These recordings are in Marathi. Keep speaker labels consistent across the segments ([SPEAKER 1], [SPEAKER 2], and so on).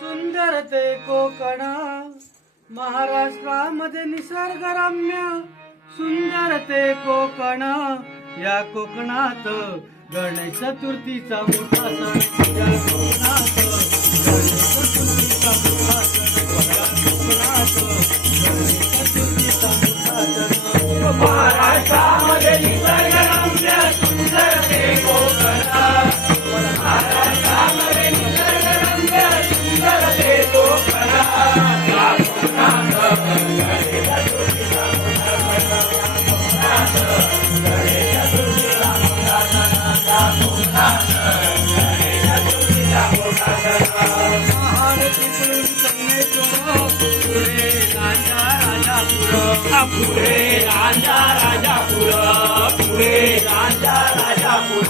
[SPEAKER 1] सुंदर ते कोकण. महाराष्ट्रामध्ये निसर्गरम्य सुंदर ते कोकण या कोकणात गणेश चतुर्थीचा मोठा सण. या कोकणात गणेश चतुर्थीचा मोठा सण. महाराष्ट्रामध्ये निसर्गरम्य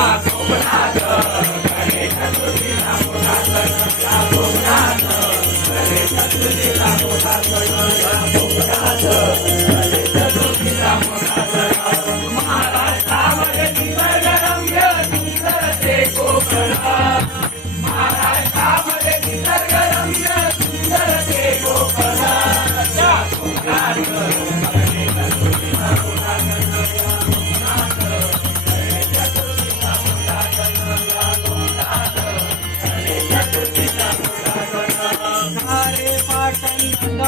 [SPEAKER 1] कोकणात कोकणात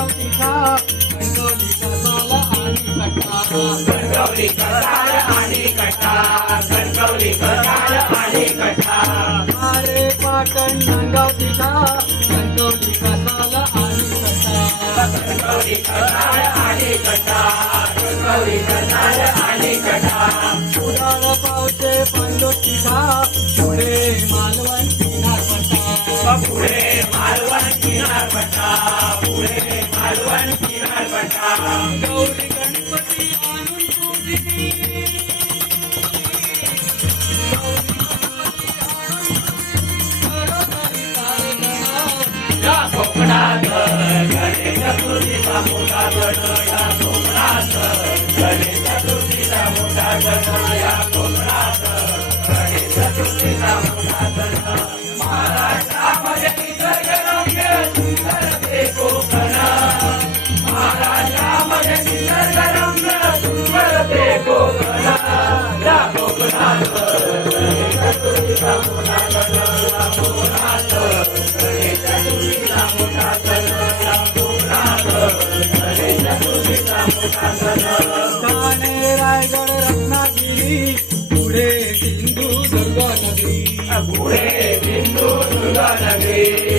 [SPEAKER 1] कणकवली कसाल कटा कणकवली कसाल आणि कटा अरे पाटण गंगावतीला कणकवली कसाल आणि कटा कणकवली कसाल आणि कटा कणकवली कसाल आणि कटा पुराण पावते पंडोतीला पुढे मालवण किनारपट्टा पुढे मालवण किनारपट्टा. ભગવાન પીરા બટા ગૌરી ગણપતિ આનંદ રૂપિણી ઘરે ચતુર્દીપા મોટા બનો યા ठाणे रायगड रत्नागिरी पुढे सिंधुदुर्ग नगरी पुढे सिंधुदुर्ग नगरी